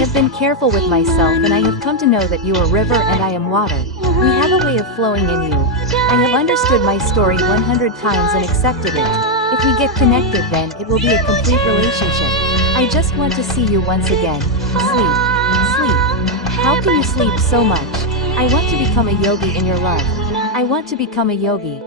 have been careful with myself and I have come to know that you are river and I am water. We have a way of flowing in you. I have understood my story 100 times and accepted it. If we get connected then it will be a complete relationship. I just want to see you once again. Sleep. Sleep. How can you sleep so much? I want to become a yogi in your love. I want to become a yogi.